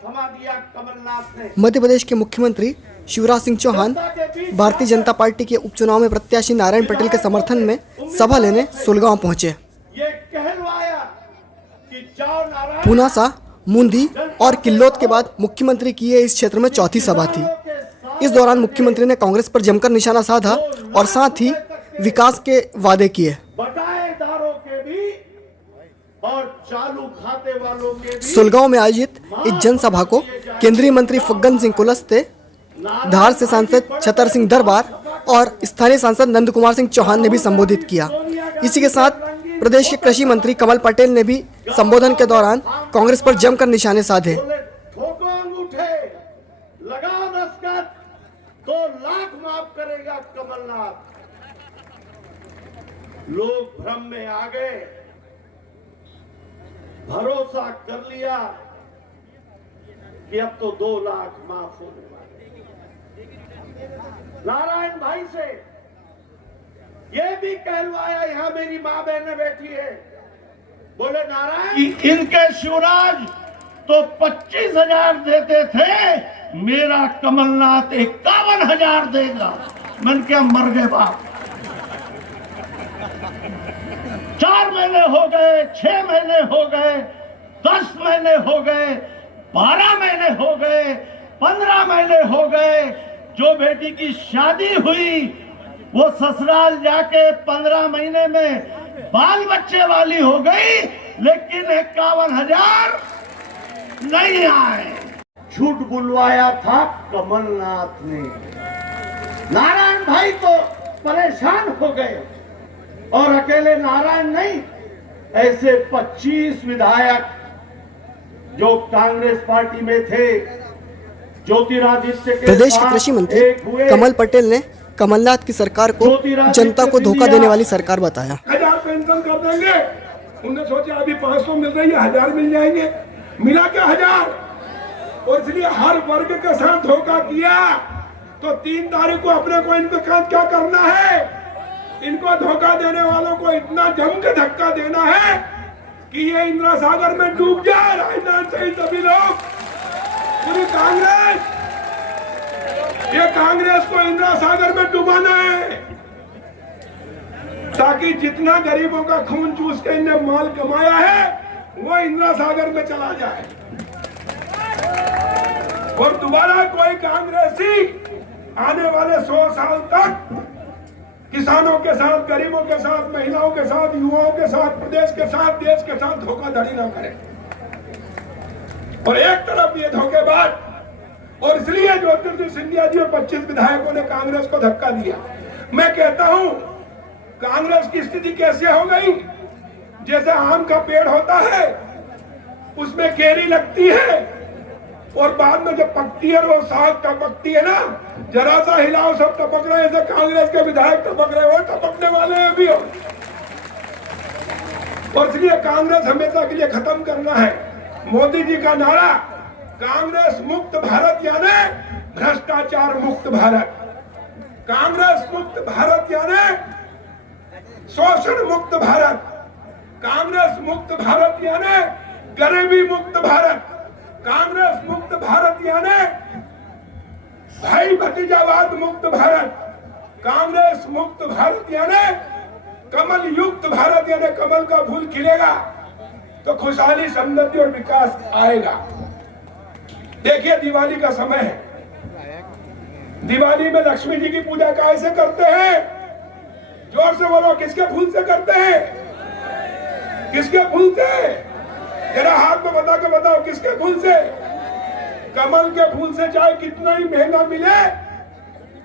थमा दिया कमलनाथ ने। मध्य प्रदेश के मुख्यमंत्री शिवराज सिंह चौहान भारतीय जनता पार्टी के उपचुनाव में प्रत्याशी नारायण पटेल के समर्थन में सभा लेने सुलगांव पहुंचे। ये कहलवाया कि जाओ नारायण। पुनासा, मुंदी और किल्लोत के बाद मुख्यमंत्री की ये इस क्षेत्र में चौथी सभा थी। इस दौरान मुख्यमंत्री ने कांग्रेस पर जमकर निशाना साधा और साथ ही विकास के वादे किए। बटाईदारों के भी और चालू खाते वालों के भी। सुलगांव में आयोजित इस जनसभा को केंद्रीय मंत्री फग्गन सिंह कुलस्ते, धार से सांसद छतर सिंह दरबार और स्थानीय सांसद नंद कुमार सिंह चौहान ने भी संबोधित किया। इसी के साथ प्रदेश के कृषि मंत्री कमल पटेल ने भी संबोधन के दौरान कांग्रेस पर जमकर निशाने साधे। ठोको अंगूठे, लगाओ दस्तखत, 2 लाख माफ करेगा कमलनाथ। लोग भ्रम में आ गए, भरोसा कर लिया कि अब तो 2 लाख माफ होने वाले। नारायण भाई से ये भी कहलवाया, यहां मेरी मां बहनें बैठी है, बोले नारायण इनके शिवराज तो 25,000 देते थे, मेरा कमलनाथ 51,000 देगा। मैंने क्या मर गए बाप। 4 महीने हो गए, 6 महीने हो गए, 10 महीने हो गए, 12 महीने हो गए, 15 महीने हो गए। जो बेटी की शादी हुई वो ससुराल जाके 15 महीने में बाल बच्चे वाली हो गई, लेकिन 51,000 नहीं आए। झूठ बुलवाया था कमलनाथ ने। नारायण भाई तो परेशान हो गए, और अकेले नारायण नहीं, ऐसे 25 विधायक जो कांग्रेस पार्टी में थे, ज्योतिरादित्य के प्रदेश के कृषि मंत्री कमल पटेल ने कमलनाथ की सरकार को जनता को धोखा देने वाली सरकार बताया। 1000 पेंशन कर देंगे, उन्होंने सोचा अभी 500 मिल रही है, 1000 मिल जाएंगे, मिला क्या 1000। और इसलिए हर वर्ग के साथ धोखा किया। तो 3 तारीख को अपने को इनको क्या करना है, इनको धोखा देने वालों को इतना जम के धक्का देना है कि ये इंदिरा सागर में डूब जाए। राजनाथ सहित सभी लोग, पूरी कांग्रेस, ये कांग्रेस को इंदिरा सागर में डुबाना है, ताकि जितना गरीबों का खून चूस के इन्हें माल कमाया है वो इंदिरा सागर में चला जाए, और दोबारा कोई कांग्रेसी आने वाले 100 साल तक किसानों के साथ, गरीबों के साथ, महिलाओं के साथ, युवाओं के साथ, प्रदेश के साथ, देश के साथ धोखाधड़ी ना करे। और एक तरफ ये धोखेबाज, और इसलिए ज्योतिरादित्य सिंधिया जी और 25 विधायकों ने कांग्रेस को धक्का दिया। मैं कहता हूं कांग्रेस की स्थिति कैसे हो गई, जैसे आम का पेड़ होता है, उसमें केरी लगती है और बाद में जब पकती है वो साग टपकती है ना, जरा सा हिलाओ सब टपक रहे, जैसे कांग्रेस के विधायक टपक रहे, वो टपकने वाले हैं भी। और इसलिए कांग्रेस हमेशा के लिए खत्म करना है। मोदी जी का नारा कांग्रेस मुक्त भारत यानी भ्रष्टाचार मुक्त भारत, कांग्रेस मुक्त भारत यानी शोषण मुक्त भारत, कांग्रेस मुक्त भारत यानी गरीबी मुक्त भारत, कांग्रेस मुक्त भारत यानी भाई भतीजावाद मुक्त भारत, कांग्रेस मुक्त भारत यानी कमल युक्त भारत, यानी कमल का फूल खिलेगा तो खुशहाली, समृद्धि और विकास आएगा। देखिए दिवाली का समय है, दिवाली में लक्ष्मी जी की पूजा कैसे करते हैं, जोर से बोलो, किसके फूल से करते हैं, किसके फूल से, जरा हाथ में बता के बताओ, किसके फूल से, कमल के फूल से। चाहे कितना ही महंगा मिले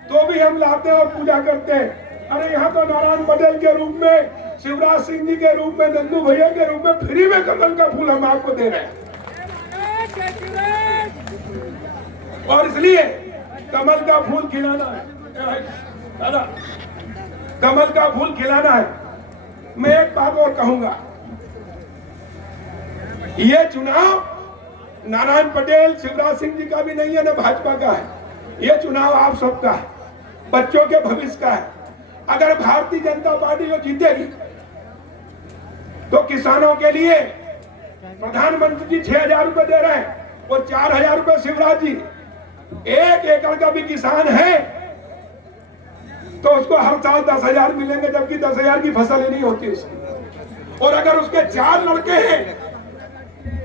तो भी हम लाते हैं और पूजा करते हैं। अरे यहाँ तो नारायण पटेल के रूप में, शिवराज सिंह जी के रूप में, नंदू भैया के रूप में फ्री में कमल का फूल हम आपको दे रहे हैं। और इसलिए कमल का फूल खिलाना है, कमल का फूल खिलाना है। मैं एक बात और कहूंगा, ये चुनाव नारायण पटेल, शिवराज सिंह जी का भी नहीं है, ना भाजपा का है, ये चुनाव आप सबका है, बच्चों के भविष्य का है। अगर भारतीय जनता पार्टी जो जीतेगी तो किसानों के लिए प्रधानमंत्री जी 6,000 रुपए दे रहे हैं, वो 4,000 रुपए शिवराज जी, 1 एकड़ का भी किसान है तो उसको हर साल 10,000 मिलेंगे, जबकि 10,000 की फसल ही नहीं होती उसकी। और अगर उसके 4 लड़के हैं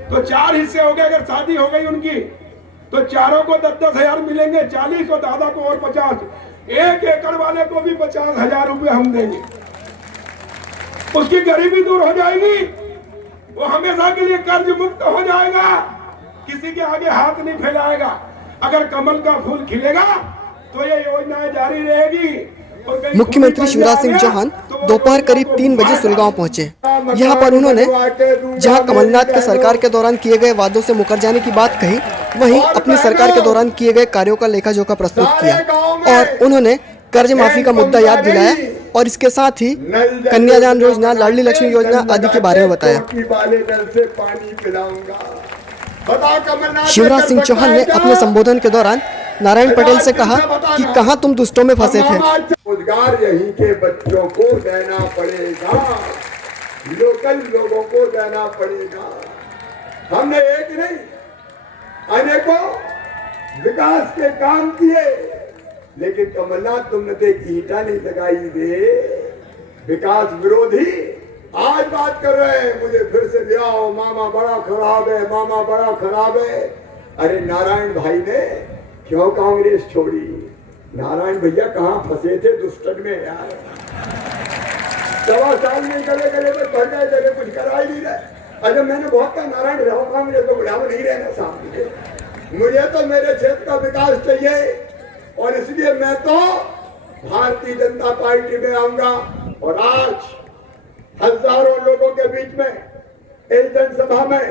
तो 4 हिस्से हो गए, अगर शादी हो गई उनकी तो चारों को 10,000 मिलेंगे, 40 और दादा को और 50, 1 एकड़ वाले को भी 50,000 रुपए हम देंगे। उसकी गरीबी दूर हो जाएगी, वो हमेशा के लिए कर्ज मुक्त हो जाएगा, किसी के आगे हाथ नहीं फैलाएगा। अगर कमल का फूल खिलेगा तो ये योजनाएं जारी रहेगी। मुख्यमंत्री शिवराज सिंह चौहान दोपहर करीब 3 बजे सुलगांव पहुंचे। यहां पर उन्होंने जहां कमलनाथ के सरकार के दौरान किए गए वादों से मुकर जाने की बात कही, वहीं अपनी सरकार के दौरान किए गए कार्यों का लेखा जोखा प्रस्तुत किया और उन्होंने कर्ज माफी का मुद्दा याद दिलाया और इसके साथ ही कन्यादान योजना, लाडली लक्ष्मी योजना आदि के बारे में बताया। शिवराज सिंह चौहान ने अपने संबोधन के दौरान नारायण पटेल से कहा कि कहां तुम दुष्टों में फंसे थे। रोजगार यहीं के बच्चों को देना पड़ेगा, लोकल लोगों को देना पड़ेगा। हमने एक नहीं अनेकों विकास के काम किए, लेकिन कमलनाथ तुमने तो एक ईंटा नहीं लगाई रे। विकास विरोधी आज बात कर रहे हैं, मुझे फिर से ले आओ, मामा बड़ा खराब है, मामा बड़ा खराब है। अरे नारायण भाई ने क्यों कांग्रेस छोड़ी? नारायण भैया कहाँ फंसे थे दुष्टन में यार। 1.25 साल में गले गले में बढ़ गए, जगह कुछ करा ही नहीं रहे। अरे मैंने बहुत कहा नारायण रहो, कांग्रेस को बुढ़ावा नहीं रहना सामने, मुझे तो मेरे क्षेत्र का विकास चाहिए और इसलिए मैं तो भारतीय जनता पार्टी में आऊंगा। और आज हजारों लोगों के बीच में इस जनसभा में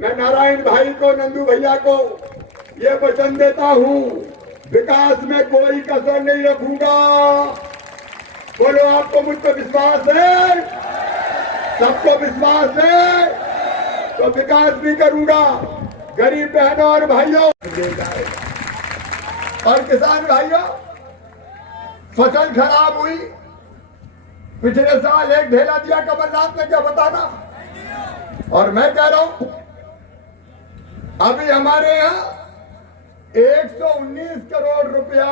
मैं नारायण भाई को, नंदू भैया को ये वचन देता हूं, विकास में कोई कसर नहीं रखूंगा। बोलो आपको मुझ पर विश्वास है? सबको विश्वास है तो विकास भी करूंगा। गरीब बहनों और भाइयों और किसान भाइयों, फसल खराब हुई, पिछले साल एक ढेला दिया कमलनाथ ने, क्या बताना। और मैं कह रहा हूं अभी हमारे यहाँ 119 करोड़ रुपया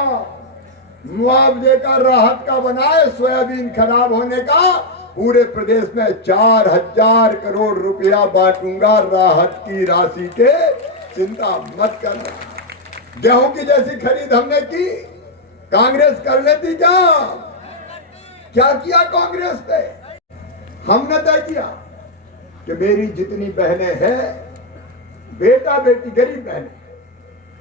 मुआवजे का, राहत का बना है। सोयाबीन खराब होने का पूरे प्रदेश में 4,000 करोड़ रुपया बांटूंगा राहत की राशि के, चिंता मत करना। गेहूं की जैसी खरीद हमने की, कांग्रेस कर लेती क्या किया कांग्रेस ने? हमने तय किया कि मेरी जितनी बहनें हैं, बेटा बेटी गरीब बहनें,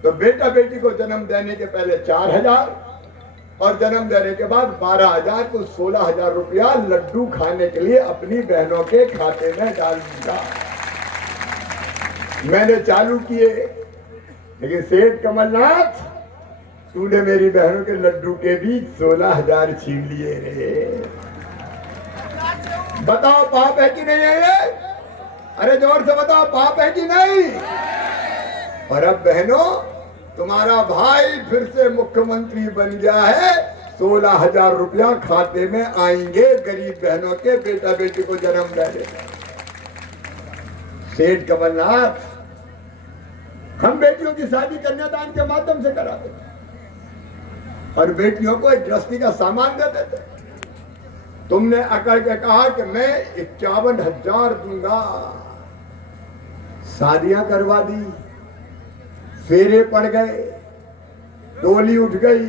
तो बेटा बेटी को जन्म देने के पहले 4,000 और जन्म देने के बाद 12,000 को 16,000 रुपया लड्डू खाने के लिए अपनी बहनों के खाते में डाल दूंगा। मैंने चालू किए, लेकिन सेठ कमलनाथ तूने मेरी बहनों के लड्डू के भी 16,000 छीन लिए रे। बताओ पाप है कि नहीं है ये? अरे जोर से बताओ पाप है कि नहीं? और अब बहनों, तुम्हारा भाई फिर से मुख्यमंत्री बन गया है, 16,000 रुपया खाते में आएंगे गरीब बहनों के, बेटा बेटी को जन्म देने। सेठ कमलनाथ, हम बेटियों की शादी कन्यादान के माध्यम से कराते और बेटियों को एक गृहस्थी का सामान दे देते। तुमने अकड़ के कहा कि मैं 51,000 दूंगा, शादियां करवा दी, फेरे पड़ गए, डोली उठ गई,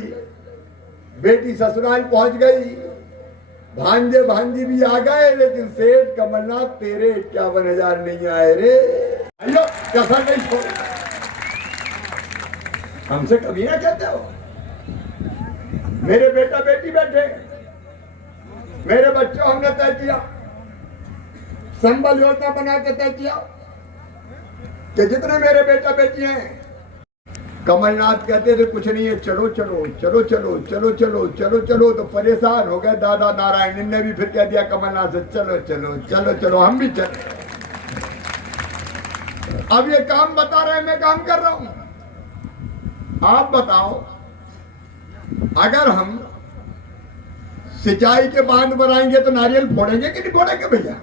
बेटी ससुराल पहुंच गई, भांजे भांजी भी आ गए, लेकिन सेठ कमलनाथ तेरे 51,000 नहीं आए रे। अयो कसर नहीं छोड़, हमसे कभी ना कहते हो। मेरे बेटा बेटी बैठे, मेरे बच्चों हमने तय किया, संबल योजना बना के तय किया कि जितने मेरे बेटा बेटी हैं, कमलनाथ कहते थे कुछ नहीं है, चलो चलो चलो चलो चलो चलो चलो चलो, तो परेशान हो गए दादा नारायण, इनने भी फिर कह दिया कमलनाथ से चलो चलो चलो चलो, हम भी चले। अब ये काम बता रहे हैं, मैं काम कर रहा हूं। आप बताओ, अगर हम सिंचाई के बांध बनाएंगे तो नारियल फोड़ेंगे कि नहीं फोड़ेंगे भैया?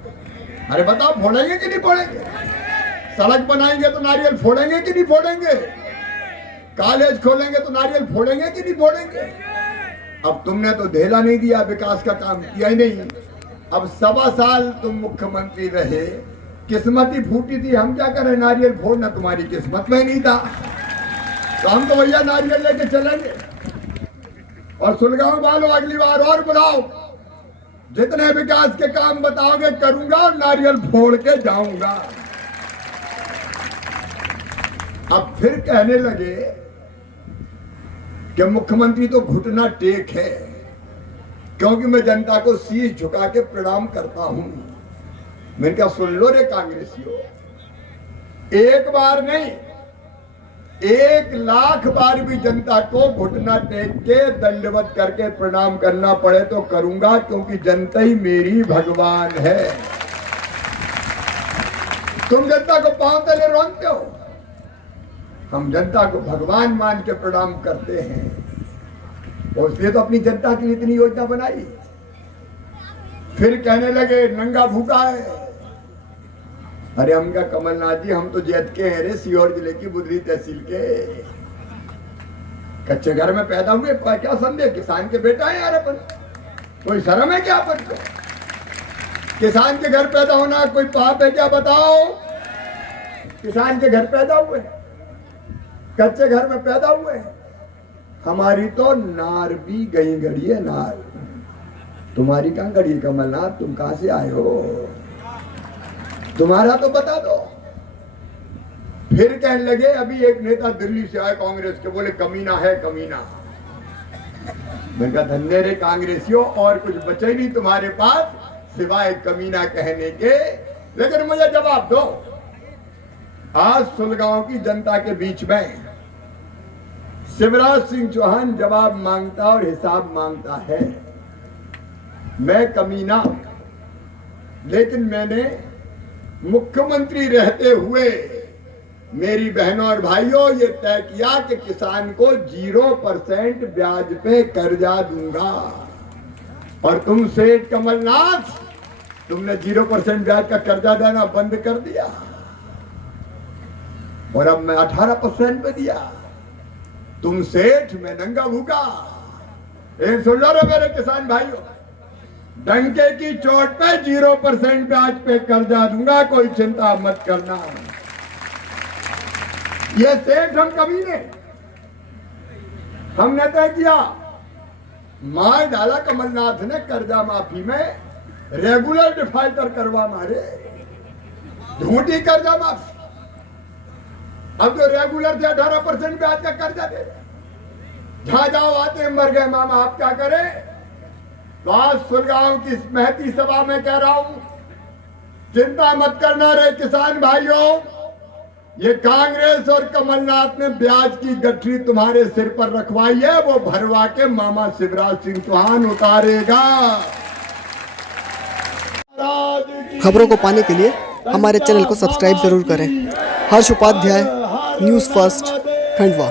अरे बताओ, फोड़ेंगे कि नहीं फोड़ेंगे? सड़क बनाएंगे तो नारियल फोड़ेंगे कि नहीं फोड़ेंगे? कॉलेज खोलेंगे तो नारियल फोड़ेंगे कि नहीं फोड़ेंगे? अब तुमने तो ढेला नहीं दिया, विकास का काम किया ही नहीं। अब 1.25 साल तुम मुख्यमंत्री रहे, किस्मत ही फूटी थी। हम क्या करें? नारियल फोड़ना तुम्हारी किस्मत में ही नहीं था, तो हम तो भैया नारियल लेके चलेंगे। और सुलगांव वालों, अगली बार और बुलाओ, जितने विकास के काम बताओगे करूंगा और नारियल फोड़ के जाऊंगा। अब फिर कहने लगे कि मुख्यमंत्री तो घुटना टेक है, क्योंकि मैं जनता को शीश झुका के प्रणाम करता हूं। मैंने कहा सुन लो रे कांग्रेसियों, एक बार नहीं 1,00,000 बार भी जनता को घुटना टेक के दंडवत करके प्रणाम करना पड़े तो करूंगा, क्योंकि जनता ही मेरी भगवान है। तुम जनता को पांव तले रोनते हो, हम जनता को भगवान मान के प्रणाम करते हैं। और इसलिए तो अपनी जनता के लिए इतनी योजना बनाई। फिर कहने लगे नंगा भूखा है। अरे हम क्या कमलनाथ जी, हम तो जैत के हैं रे, सीहोर जिले की बुधरी तहसील के। कच्चे घर में पैदा हुए, क्या समझे? किसान के बेटा है यार अपन, कोई शर्म है क्या अपन को? किसान के घर पैदा होना कोई पाप है क्या? बताओ। किसान के घर पैदा हुए, कच्चे घर में पैदा हुए। हमारी तो नार भी गई गड़ी है, नार। तुम्हारी कहां गड़ी कमलनाथ? तुम कहां से आए हो? तुम्हारा तो बता दो। फिर कहने लगे, अभी एक नेता दिल्ली से आए कांग्रेस के, बोले कमीना है कमीना। मैंने कहा धन्य रे कांग्रेसियों, और कुछ बचे ही नहीं तुम्हारे पास सिवाय कमीना कहने के। लेकिन मुझे जवाब दो, आज सुलगांव की जनता के बीच में शिवराज सिंह चौहान जवाब मांगता और हिसाब मांगता है। मैं कमीना, लेकिन मैंने मुख्यमंत्री रहते हुए मेरी बहनों और भाइयों ये तय किया कि किसान को 0% ब्याज पे कर्जा दूंगा। और तुम सेठ कमलनाथ, तुमने 0% ब्याज का कर्जा देना बंद कर दिया, और अब मैं 18% पे दिया। तुम सेठ, मैं नंगा भूखा। सुन लो रे मेरे किसान भाइयों, डंके की चोट पे 0% ब्याज पे कर्जा दूंगा, कोई चिंता मत करना। ये सेठ हम कभी नहीं, हमने तय किया। मार डाला कमलनाथ ने कर्जा माफी में, रेगुलर डिफॉल्टर करवा मारे, झूठी कर्जा माफी। अब तो रेगुलर से 18% ब्याज का कर्जा दे रहे। जहां जाओ आते मर गए मामा, आप क्या करें? तो आज सुलगांव की महती सभा में कह रहा हूं, चिंता मत करना रे किसान भाइयों, ये कांग्रेस और कमलनाथ ने ब्याज की गठरी तुम्हारे सिर पर रखवाई है, वो भरवा के मामा शिवराज सिंह चौहान उतारेगा। खबरों को पाने के लिए हमारे चैनल को सब्सक्राइब जरूर करें। हर्ष उपाध्याय, न्यूज़ फर्स्ट, खंडवा।